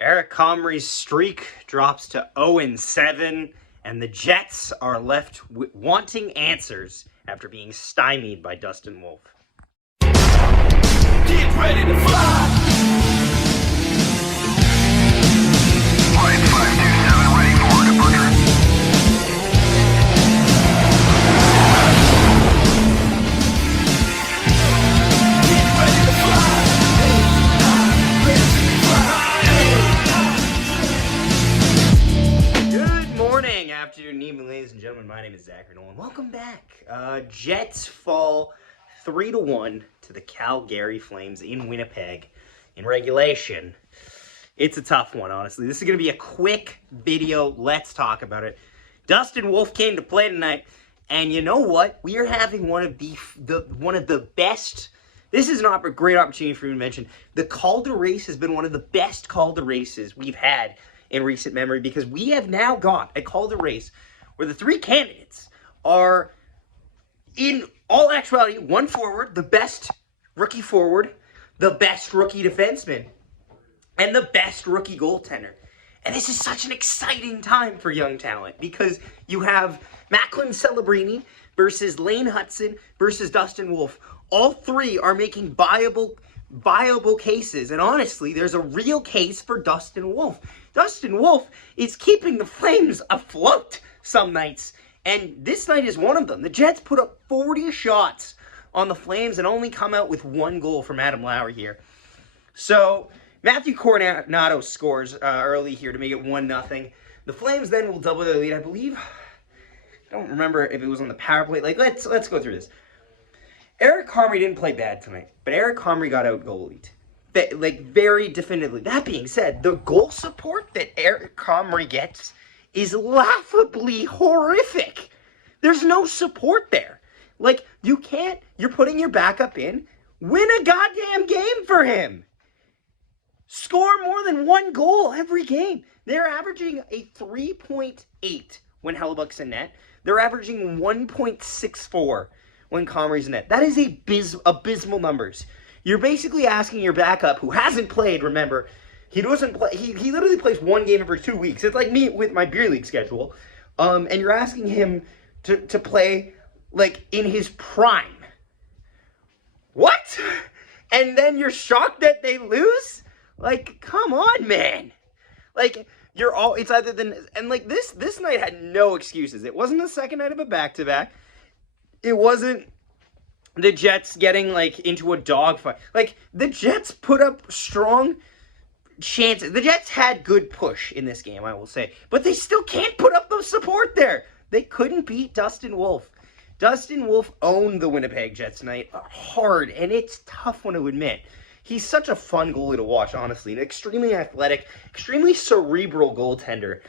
Eric Comrie's streak drops to 0-7, and the Jets are left wanting answers after being stymied by Dustin Wolf. Get ready to fly! Flight 527 ready for departure. Get ready to fly! Good morning, afternoon, evening, ladies and gentlemen. My name is Zachary Nolan. Welcome back. Jets fall 3-1 to the Calgary Flames in Winnipeg in regulation. It's a tough one, honestly. This is going to be a quick video. Let's talk about it. Dustin Wolf came to play tonight, and you know what? We are having one of the best. This is a great opportunity for me to mention. The Calder race has been one of the best Calder races we've had in recent memory, because we have now got a Calder race where the three candidates are, in all actuality, one forward, the best rookie forward, the best rookie defenseman, and the best rookie goaltender. And this is such an exciting time for young talent, because you have Macklin Celebrini versus Lane Hudson versus Dustin Wolf. All three are making viable cases, and honestly, there's a real case for Dustin Wolf. Dustin Wolf is keeping the Flames afloat some nights, and this night is one of them. The Jets put up 40 shots on the Flames and only come out with one goal from Adam Lowry here. So Matthew Coronado scores early here to make it 1-0. The Flames then will double their lead. I believe, I don't remember if it was on the power play. Let's go through this. Eric Comrie didn't play bad tonight, but Eric Comrie got out-goalied. Very definitively. That being said, the goal support that Eric Comrie gets is laughably horrific. There's no support there. You're putting your backup in, win a goddamn game for him. Score more than one goal every game. They're averaging a 3.8 when Hellebuck's in net. They're averaging 1.64 when Comrie's in net. That is abysmal numbers. You're basically asking your backup, who hasn't played, remember, he doesn't play, he literally plays one game every 2 weeks. It's like me with my beer league schedule. And you're asking him to play, in his prime. What? And then you're shocked that they lose? Come on, man. It's either than, and this night had no excuses. It wasn't the second night of a back-to-back. It wasn't the Jets getting, into a dogfight. The Jets put up strong chances. The Jets had good push in this game, I will say. But they still can't put up the support there. They couldn't beat Dustin Wolf. Dustin Wolf owned the Winnipeg Jets tonight hard, and it's a tough one to admit. He's such a fun goalie to watch, honestly. An extremely athletic, extremely cerebral goaltender.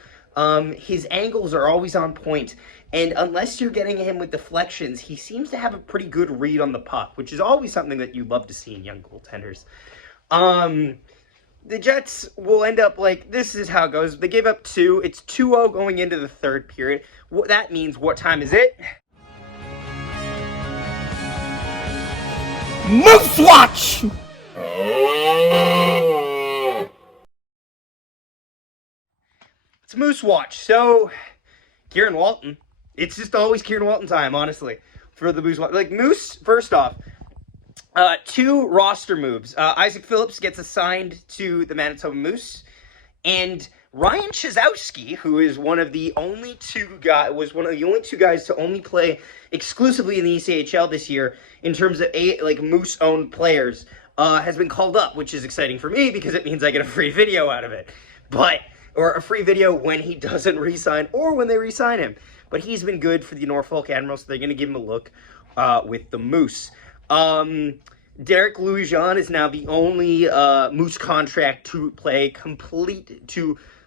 His angles are always on point, and unless you're getting him with deflections, he seems to have a pretty good read on the puck, which is always something that you love to see in young goaltenders. The Jets will end up this is how it goes. They gave up 2. It's 2-0 going into the third period. What that means, what time is it? Moose Watch! It's Moose Watch. So, Kieran Walton. It's just always Kieran Walton time, honestly, for the Moose Watch. Moose, first off, 2 roster moves. Isaac Phillips gets assigned to the Manitoba Moose, and Ryan Chizowski, who is one of the only two guys to only play exclusively in the ECHL this year in terms of Moose-owned players, has been called up, which is exciting for me because it means I get a free video out of it. Or a free video when he doesn't re-sign or when they re-sign him. But he's been good for the Norfolk Admirals, so they're going to give him a look with the Moose. Derek Louis-Jean is now the only Moose contract to play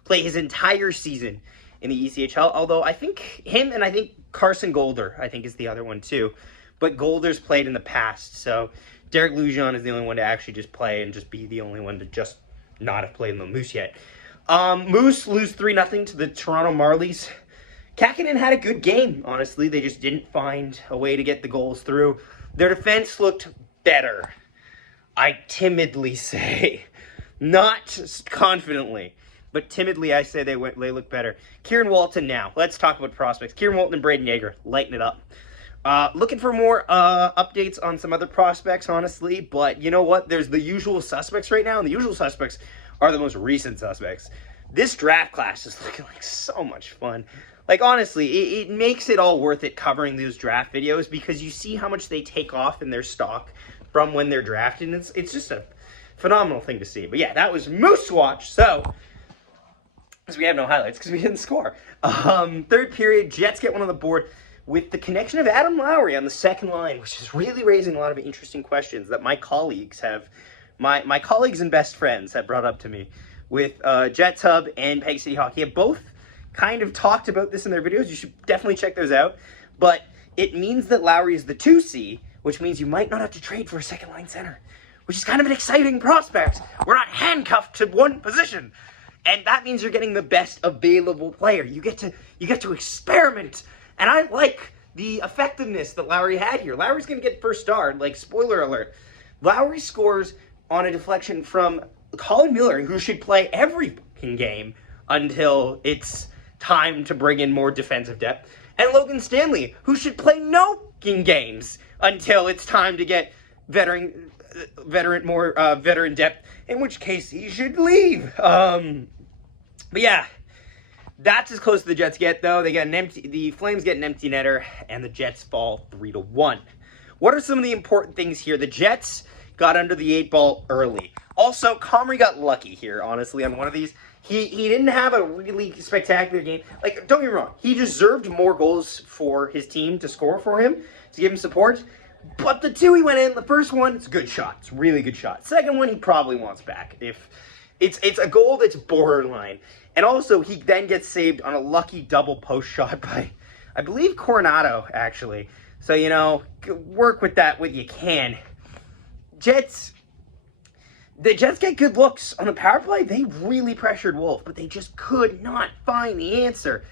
his entire season in the ECHL. Although I think him and I think Carson Golder, I think, is the other one too. But Golder's played in the past, so Derek Louis-Jean is the only one to actually just play and just be the only one to just not have played in the Moose yet. Moose lose 3-0 to the Toronto Marlies. Kähkönen had a good game, honestly. They just didn't find a way to get the goals through. Their defense looked better. I timidly say. Not confidently, but timidly I say they look better. Kieran Walton now. Let's talk about prospects. Kieran Walton and Braden Yeager, lighten it up. Looking for more updates on some other prospects, honestly, but you know what? There's the usual suspects right now, and the usual suspects are the most recent suspects. This draft class is looking like so much fun. Like, honestly, it makes it all worth it covering those draft videos because you see how much they take off in their stock from when they're drafted, and it's just a phenomenal thing to see. But yeah, that was Moose Watch. So, because we have no highlights, because we didn't score. Third period, Jets get one on the board with the connection of Adam Lowry on the second line, which is really raising a lot of interesting questions that my colleagues have, my colleagues and best friends have brought up to me with Jets Hub and Peg City Hockey. Have both kind of talked about this in their videos. You should definitely check those out. But it means that Lowry is the 2C, which means you might not have to trade for a second line center, which is kind of an exciting prospect. We're not handcuffed to one position. And that means you're getting the best available player. You get to experiment. And I like the effectiveness that Lowry had here. Lowry's going to get first star. Like, spoiler alert. Lowry scores on a deflection from Colin Miller, who should play every fucking game until it's time to bring in more defensive depth. And Logan Stanley, who should play no fucking games until it's time to get veteran depth, in which case he should leave. But yeah, that's as close as the Jets get, though. The Flames get an empty netter, and the Jets fall 3-1. What are some of the important things here? The Jets got under the 8 ball early. Also, Comrie got lucky here, honestly, on one of these. He didn't have a really spectacular game. Like, don't get me wrong, he deserved more goals for his team to score for him, to give him support. But the two he went in, the first one, it's a good shot. It's a really good shot. Second one, he probably wants back. If it's a goal that's borderline. And also, he then gets saved on a lucky double post shot by, I believe, Coronado, actually. So, you know, work with that what you can. The Jets get good looks on the power play. They really pressured Wolf, but they just could not find the answer.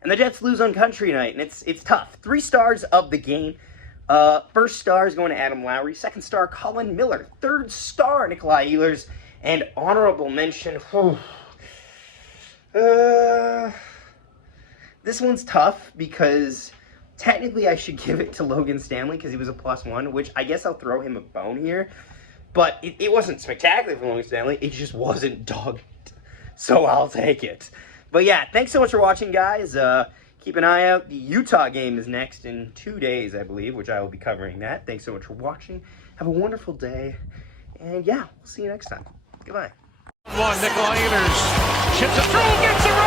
And the Jets lose on country night, and it's tough. 3 stars of the game. First star is going to Adam Lowry. Second star, Colin Miller. Third star, Nikolai Ehlers. And honorable mention, this one's tough because technically I should give it to Logan Stanley because he was a +1, which I guess I'll throw him a bone here. But it wasn't spectacular for Logan Stanley. It just wasn't dogged. So I'll take it. But yeah, thanks so much for watching, guys. Keep an eye out. The Utah game is next in 2 days, I believe, which I will be covering that. Thanks so much for watching. Have a wonderful day. And yeah, we'll see you next time. Goodbye. Nikolai Ehlers chips it through, gets it right.